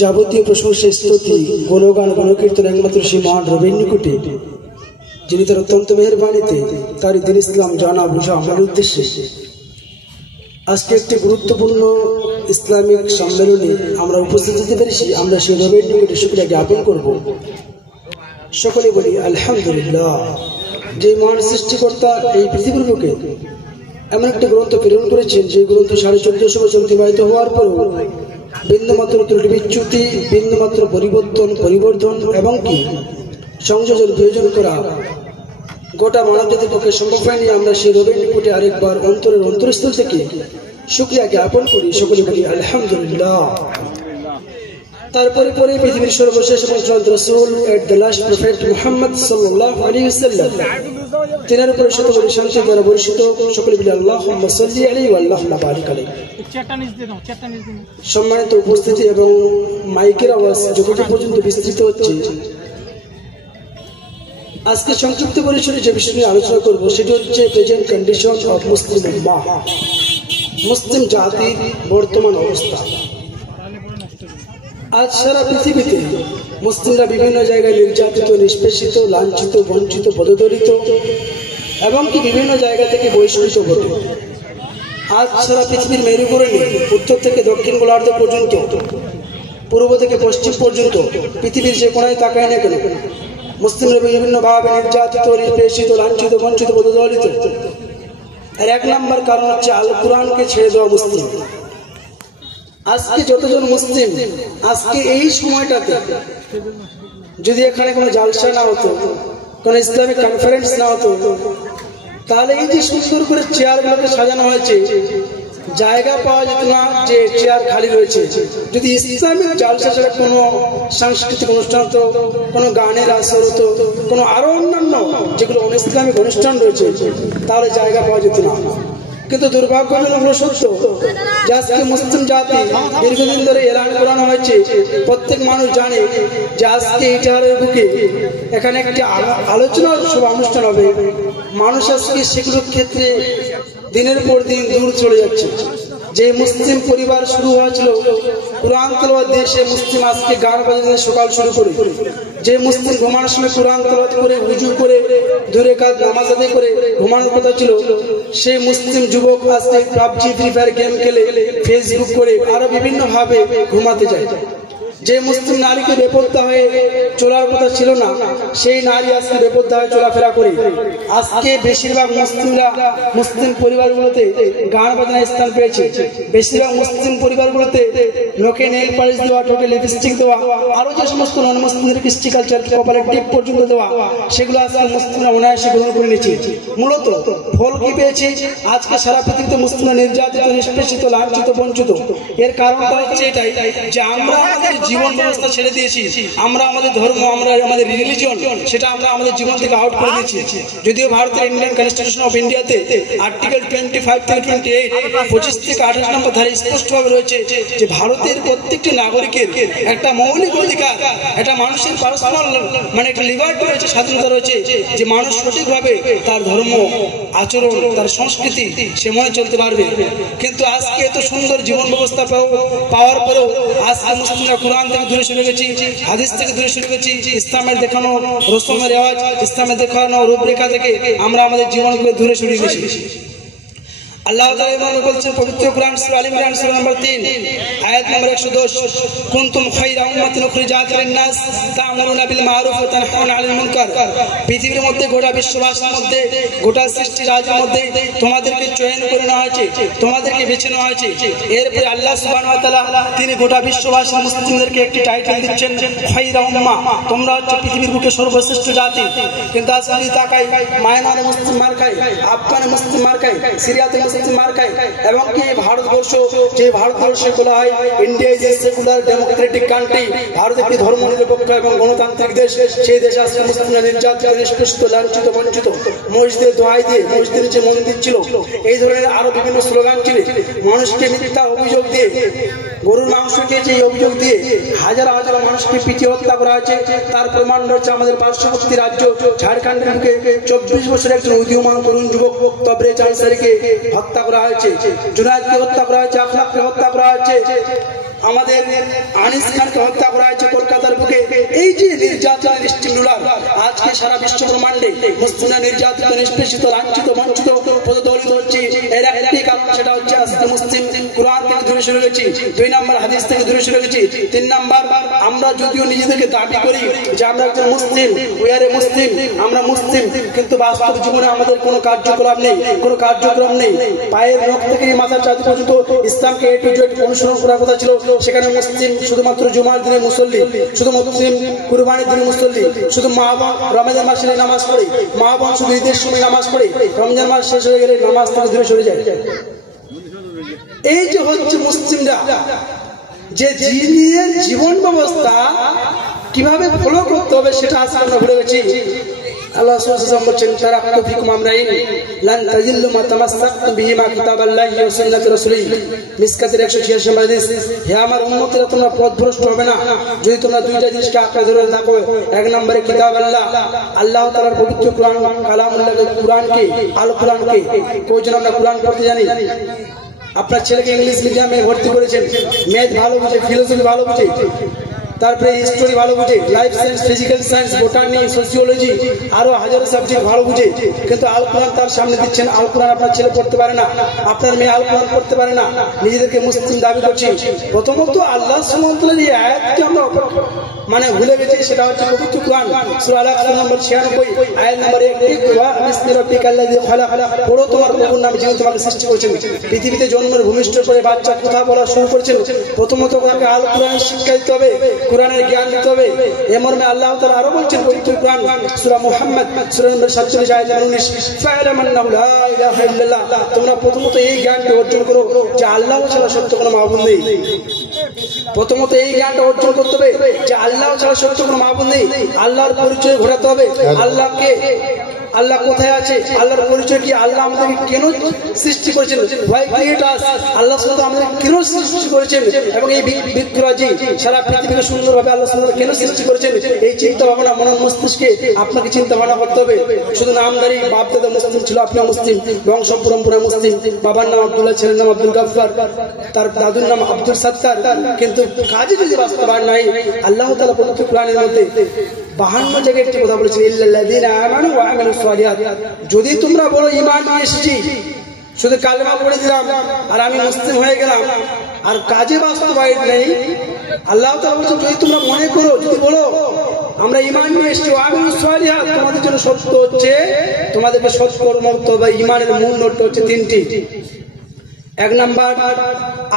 যাবতীয় প্রশংসা স্তুতি গুণগান গণকীর্তন একমাত্র সেই মহান রবের নিকটে, যিনি তার অত্যন্ত মেহেরবানিতে তার দিন ইসলাম জানা বোঝা আমার উদ্দেশ্যে আজকে একটি গুরুত্বপূর্ণ ইসলামিক সম্মেলনে আমরা উপস্থিত হতে পেরেছি। আমরা সেই রবের নিকটে শুকরিয়া জ্ঞাপন করব। সকলে বলি আলহামদুলিল্লাহ। যে মহান সৃষ্টিকর্তা এই পৃথিবীর বুকে এমন একটা গ্রন্থ প্রেরণ করেছেন, যে গ্রন্থ 1450 বছর অতিবাহিত হওয়ার পরও বিন্দুমাত্র ত্রুটি বিচ্যুতি, বিন্দুমাত্র পরিবর্তন এবং কি সংযোজন প্রয়োজন করা গোটা মানবজাতির পক্ষে সম্ভব হয়নি। আমরা সেই রবের নিকটে আরেকবার অন্তরের অন্তরস্থল থেকে শুকরিয়া জ্ঞাপন করি। সকলে বলি আলহামদুলিল্লাহ। তারপরে পরে পৃথিবীর সর্বশেষ এবং চূড়ান্ত রাসূল at the last prophet Muhammad সাল্লাল্লাহু আলাইহি ওয়াসাল্লাম, তিনার উপরে শত কোটি শান্তি দ্বারা বর্ষিত। সকলে বলি আল্লাহুম্মা সাল্লি আলাইহি ওয়া আল্লাহুম্মা বারিক আলাইহি। সম্মানিত উপস্থিতি এবং মাইকের আওয়াজ যতটা পর্যন্ত বিস্তৃত হচ্ছে, আজকে সংক্ষিপ্ত পরিসরে যে বিষয় নিয়ে আলোচনা করব সেটি হচ্ছে প্রেজেন্ট কন্ডিশন অফ মুসলিম উম্মাহ, মুসলিম জাতির বর্তমান অবস্থা। আজ সারা পৃথিবীতে মুসলিমরা বিভিন্ন জায়গায় নির্যাতিত, নিষ্পেষিত, লাঞ্ছিত, বঞ্চিত, পদদলিত এবং কি বিভিন্ন জায়গা থেকে বহিষ্কৃত ঘটে। আজ সারা পৃথিবীর মেরুকরণে উত্তর থেকে দক্ষিণ গোলার্ধ পর্যন্ত, পূর্ব থেকে পশ্চিম পর্যন্ত পৃথিবীর যে কোনায় তাকায় না কেন, মুসলিমরা বিভিন্নভাবে নির্যাতিত, নিষ্পেষিত, লাঞ্ছিত, বঞ্চিত, পদদলিত। আর এক নম্বর কারণ হচ্ছে আল কোরআনকে ছেড়ে দেওয়া মুসলিম। আজকে যতজন মুসলিম আজকে এই সময়টাতে যদি এখানে কোনো জালসা না হতো, কোনো ইসলামিক কনফারেন্স না হতো, তাহলে এই যে সুন্দর করে চেয়ারগুলোকে সাজানো হয়েছে, জায়গা পাওয়া যেত না যে চেয়ার খালি রয়েছে। যদি ইসলামিক জালসা ছাড়া কোনো সাংস্কৃতিক অনুষ্ঠান হতো, কোনো গানের আসর হতো, কোনো আরো অন্যান্য যেগুলো অনইসলামিক অনুষ্ঠান রয়েছে, তাহলে জায়গা পাওয়া যেত না। কিন্তু দুর্ভাগ্যজনক হলো সত্য যে আজকে মুসলিম জাতি দীর্ঘদিন ধরে এলান করানো হয়েছে, প্রত্যেক মানুষ জানে যে আজকে ইটারের বুকে এখানে একটি আলোচনা সভা অনুষ্ঠান হবে। মানুষ আজকে সেগুলোর ক্ষেত্রে দিনের পর দিন দূর চলে যাচ্ছে। যে মুসলিম পরিবার শুরু হয়েছিল কোরআন তেলাওয়াত দিয়ে, সে মুসলিম আজকে গান বাজাতে সকাল শুরু করে। যে মুসলিম ঘুমানোর সময় কোরআন তেলাওয়াত করে, হুজু করে, দূরে কাজ নামাজ আদায় করে ঘুমানোর কথা ছিল, সেই মুসলিম যুবক আজকে পাবজি, ফ্রি ফায়ার গেম খেলে, ফেসবুক করে আরো বিভিন্ন ভাবে ঘুমাতে যায়। যে মুসলিম নারীকে বেপরদা হয়ে চলার কথা ছিল না, সেই নারী আজকে বেপরদা হয়ে চলাফেরা করে। আজকে বেশিরভাগ মুসলিমরা মুসলিম পরিবারগুলোতে গান বাজনার স্থান পেয়েছে। বেশিরভাগ মুসলিম পরিবারগুলোতে লোকে নেল পালিশ দেওয়া, ঠোঁটে লিপস্টিক দেওয়া, আরো যে সমস্ত নন মুসলিমদের কৃষ্টি কালচার, কপালে টিপ পর্যন্ত দেওয়া, সেগুলো আজকে মুসলিমরা অনায়াসে গ্রহণ করে নিয়েছে। মূলত ফল কি পেয়েছে? আজকে সারা পৃথিবীতে মুসলিমরা নির্যাতিত, নিষ্পেষিত, লাঞ্ছিত, বঞ্চিত। এর কারণটা হচ্ছে এটাই যে আমরা আমাদের জীবন ব্যবস্থা ছেড়ে দিয়েছি, আমরা আমাদের ধর্ম, আমরা আমাদের রিলিজিয়ন, সেটা আমরা আমাদের জীবন থেকে আউট করে দিয়েছি। যদিও ভারতের ইন্ডিয়ান কনস্টিটিউশন অফ ইন্ডিয়াতে আর্টিকেল 25 থেকে 28, 25 থেকে 28 নম্বর ধারে স্পষ্টভাবে রয়েছে যে ভারতের প্রত্যেকটি নাগরিকের একটা মৌলিক অধিকার, একটা মানুষের পার্সোনাল মানে একটা লিবার্টি রয়েছে, স্বাধীনতা রয়েছে, যে মানুষ সঠিকভাবে তার ধর্ম, আচরণ, তার সংস্কৃতি সে মনে চলতে পারবে। কিন্তু আজকে এত সুন্দর জীবন ব্যবস্থা পাওয়ার পরেও আজকে মুসলিমরা কোরআন থেকে দূরে সরে গেছি, হাদিস থেকে দূরে সরে গেছি। ইসলামের দেখানো রসমের রেওয়াজ, ইসলামের দেখানো রূপরেখা থেকে আমরা আমাদের জীবনকে দূরে সরিয়ে গেছি। আল্লাহ তাআলা বলছেন পবিত্র কোরআন সূরা আল ইমরান সূরা নম্বর 3 আয়াত নম্বর 110, কুনতুম খায়রা উম্মাতিন উখরিজাত লিন-নাস তা'মুরুনা বিল মা'রুফ ওয়া তানহাউনা আনিল মুনকার। পৃথিবীর মধ্যে, গোটা বিশ্ববাসীর মধ্যে, গোটা সৃষ্টি রাজ্যের মধ্যে তোমাদেরকে চয়ন করে নেওয়া হয়েছে, তোমাদেরকে বেছে নেওয়া হয়েছে। এরপরে আল্লাহ সুবহানাহু ওয়া তাআলা তিনি গোটা বিশ্ববাসীর মুসলিমদেরকে একটি টাইটেল দিচ্ছেন, খায়রা উম্মাহ, তোমরা হচ্ছে পৃথিবীর বুকে সর্বশ্রেষ্ঠ জাতি। কিন্তু আজ যদি তাকাই, মায়ানমারে মুসলিম মার খায়, আফগানে মুসলিম মার খায়, সিরিয়াতে মার খায়, এবং কি ভারতবর্ষ, যে ভারতবর্ষে বলা হয় India is a secular Democratic country, Bharat একটি ধর্মনিরপেক্ষ এবং গণতান্ত্রিক দেশ, সেই দেশে আজকে মুসলিমরা নির্যাতিত, নিষ্পেষিত, লাঞ্ছিত, বঞ্চিত। মসজিদের দোহাই দিয়ে, মসজিদের যে মন্দির ছিল, এই ধরনের আরো বিভিন্ন স্লোগান ছিল, মানুষকে মিথ্যা অভিযোগ দিয়ে, গরুর মাংস খেয়েছে এই অভিযোগ দিয়ে হাজার হাজার মানুষকে পিটিয়ে হত্যা করা হয়েছে। তার প্রমাণ রয়েছে আমাদের পার্শ্ববর্তী রাজ্য ঝাড়খণ্ডের বুকে 24 বছরের একজন উদীয়মান তরুণ যুবক তবরেজ আনসারীকে হত্যা করা হয়েছে, জুনায়েদকে হত্যা করা হয়েছে, আখলাককে হত্যা করা হয়েছে, আমাদের আনিস খানকে হত্যা করা হয়েছে কলকাতার বুকে। এই যে নির্যাতনের স্টিমুলার, আজকে সারা বিশ্ব ব্রহ্মান্ডে মুসলিমরা নির্যাতিত, নিষ্পেষিত, লাঞ্ছিত, বঞ্চিত, পদদলিত হচ্ছে। এর একটি কারণ, সেটা হচ্ছে আজকে মুসলিম কুরআন থেকে দূরে সরে গেছি, 2 নম্বর হাদিস থেকে দূরে সরে গেছি, 3 নম্বর আমরা যদিও নিজেদেরকে দাবি করি যে আমরা একজন মুসলিম, উই আর এ মুসলিম, আমরা মুসলিম, কিন্তু বাস্তব জীবনে আমাদের কোনো কার্যকলাপ নেই, কোনো কার্যক্রম নেই। পায়ের নখ থেকে মাথার চাঁদ পর্যন্ত ইসলামকে A to Z অনুসরণ করার কথা ছিল। সেখানে মুসলিম শুধুমাত্র জুমার দিনে মুসল্লি, শুধু মুসলিম কুরবানির দিনে মুসল্লি, শুধু মা বোন রমজান মাসে নামাজ পড়ে, মা বোন শুধু ঈদের সময় নামাজ পড়ে, রমজান মাস শেষ হয়ে গেলে নামাজ থেকে দূরে সরে যায়। এই যে হচ্ছে মুসলিমরা, যে জিনের জীবন ব্যবস্থা কিভাবে ফলো করতে হবে সেটা আজকে আমরা ভুলে গেছি। আল্লাহ সুবহানাহু বলছেন, তারাকতু ফিকুম আমরাইন লান তাজিল্লু মা তামাসসাকতুম বিহিমা কিতাবাল্লাহি ওয়া সুন্নাতি রাসূলিহি। মিসকাতের 186 নম্বর হাদিস। হে আমার উম্মতেরা, তোমরা পথভ্রষ্ট হবে না যদি তোমরা দুইটা জিনিসকে আঁকড়ে ধরে থাকো। 1 নম্বরে কিতাব আল্লাহ, আল্লাহ তাআলার পবিত্র কুরআন, কালামুল্লাহ কুরআনকে, আল কুরআনকে। কয়জন আমরা কুরআন পড়তে জানি? আপনার ছেলেকে ইংলিশ মিডিয়ামে ভর্তি করেছেন, ম্যাথ ভালো বুঝে, ফিলোসফি ভালো বুঝে, তারপরে হিস্টোরি ভালো বুঝে, life science, physical science, botany, sociology, আরো হাজারো সাবজেক্ট ভালো বুঝে, কিন্তু আল কোরআন তার সামনে দিচ্ছেন। আল কোরআন আপনার ছেলে পড়তে পারে না, আপনার মেয়ে আল কোরআন পড়তে পারে না। নিজেদেরকে মুসলিম দাবি করছি। প্রথমত আল্লাহ সুবহানাহু ওয়া তাআলার এই আয়াতকে আমরা মানে ভুলে গেছি, সেটা হচ্ছে পবিত্র কোরআন, সূরা আল আলাক নম্বর 96 আয়াত নম্বর 1, ইকরা বিসমি রাব্বিকাল্লাযী খালাক। পড়ো তোমার প্রভুর নামে, যিনি তোমাকে সৃষ্টি করেছেন। পৃথিবীতে জন্মের ভূমিষ্ঠ করে বাচ্চা কথা বলা শুরু করেছেন, প্রথমত তাকে আল কোরআন শিক্ষা দিতে হবে, কোরআনের জ্ঞান দিতে হবে। এ মর্মে আল্লাহ তাআলা আরো বলছেন পবিত্র কোরআন, সূরা মুহাম্মদ সূরা নম্বর 47 আয়াত 19, ফা'লাম আন্নাহু লা ইলাহা ইল্লাল্লাহ। তোমরা প্রথমত এই জ্ঞানকে অর্জন করো যে আল্লাহ ছাড়া সত্য কোনো মাবুদ নেই। প্রথমত এই জ্ঞানটা অর্জন করতে হবে যে আল্লাহ ছাড়া সত্য কোনো মাবুদ নেই। আল্লাহর পরিচয় ঘটাতে হবে। আল্লাহকে, আল্লাহ কোথায় আছে, আল্লাহর পরিচয় কি, আল্লাহ আমাদেরকে কেন সৃষ্টি করেছেন, হোয়াই ক্রিয়েট আস, আল্লাহ সুবহানাহু আমাদের কেন সৃষ্টি করেছেন, এবং এই বিশ্বরাজি সারা পৃথিবীকে সুন্দরভাবে আল্লাহ সুবহানাহু কেন সৃষ্টি করেছেন, এই চিন্তা ভাবনা মন মস্তিষ্কে আপনাকে চিন্তা ভাবনা করতে হবে। শুধু নামদারি, বাপ দাদা মুসলিম ছিল, আপনি মুসলিম, বংশ পরম্পরা মুসলিম, বাবার নাম আব্দুল্লাহ, ছেলের নাম আব্দুল গাফফার, তার দাদুর নাম আব্দুল সাত্তার, কিন্তু কাজে যদি বাস্তবায়ন নাই। আল্লাহ তাআলা পবিত্র কোরআনের মধ্যে 52 জায়গায় একটি কথা বলেছেন, ইল্লাল্লাযীনা আমানু ওয়া আমিলুস সালিহাত। যদি তোমরা বলো ঈমান নিয়ে এসেছি, শুধু কালেমা পড়ে দিলাম আর আমি মুসলিম হয়ে গেলাম, আর কাজে বাস্তবায়ন নেই, আল্লাহ তাআলা বলেছেন যদি তোমরা মনে করো, যদি বলো আমরা ঈমান নিয়ে এসেছি, ওয়া আমিলুস সালিহাত, তোমাদের জন্য সত্য হচ্ছে, তোমাদেরকে সৎকর্ম করতে হবে। ঈমানের মূল নোট হচ্ছে 3টি। 1 নাম্বার,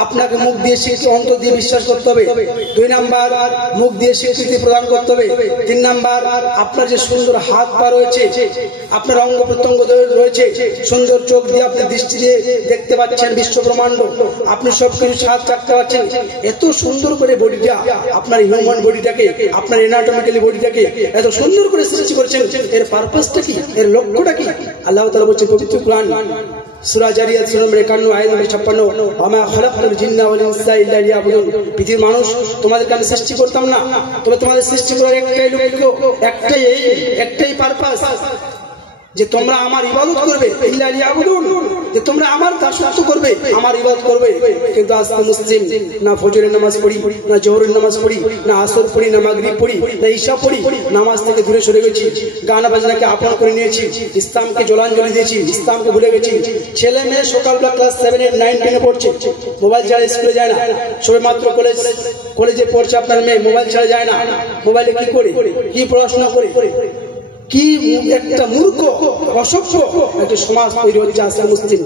আপনাকে মুখ দিয়ে স্বীকৃতি, অন্তর দিয়ে বিশ্বাস করতে হবে। 2 নাম্বার, মুখ দিয়ে স্বীকৃতি প্রদান করতে হবে। 3 নাম্বার, আপনার যে সুন্দর হাত পা রয়েছে, আপনার অঙ্গ প্রত্যঙ্গ রয়েছে, সুন্দর চোখ দিয়ে আপনি দৃষ্টি দিয়ে দেখতে পাচ্ছেন বিশ্ব ব্রহ্মাণ্ড, আপনি সবকিছু স্বাদ চাকতে পাচ্ছেন। এত সুন্দর করে বডিটা, আপনার হিউম্যান বডিটাকে, আপনার এনাটমিক্যালি বডিটাকে এত সুন্দর করে সৃষ্টি করেছেন। এর পারপাসটা কি, এর লক্ষ্যটা কি? আল্লাহ তাআলা বলছেন পবিত্র কোরআন, সূরা জারিয়াত সূরা নম্বর 51 আয়াত নম্বর 56, ওয়ামা খালাকতুল জিন্না ওয়াল ইনসা ইল্লা লিয়াবুদুন। পৃথিবীর মানুষ, তোমাদেরকে আমি সৃষ্টি করতাম না, তবে তোমাদের সৃষ্টি করার একটাই লক্ষ্য, একটাই পারপাস, যে তোমরা আমার ইবাদত করবে, ইল্লা লিয়াবুদুন, যে তোমরা আমার দাসত্ব করবে, আমার ইবাদত করবে। কিন্তু আজকে মুসলিম না ফজরের নামাজ পড়ি, না জোহরের নামাজ পড়ি, না আসর পড়ি, না মাগরিব পড়ি, না ঈশা পড়ি, নামাজ থেকে দূরে সরে গেছি, গান বাজনাকে আপন করে নিয়েছি, ইসলামকে জলাঞ্জলি দিয়েছি, ইসলামকে ভুলে গেছি। ছেলে মেয়ে সকালবেলা ক্লাস 7, 8, 9, 10 পড়ছে, মোবাইল ছাড়া স্কুলে যায় না। সবে মাত্র কলেজে পড়ছে আপনার মেয়ে, মোবাইল ছাড়া যায় না। মোবাইলে কি করে, কি পড়াশোনা করে, কি একটা মূর্খ অসভ্য একটা সমাজ তৈরি হচ্ছে আজকে মুসলিম।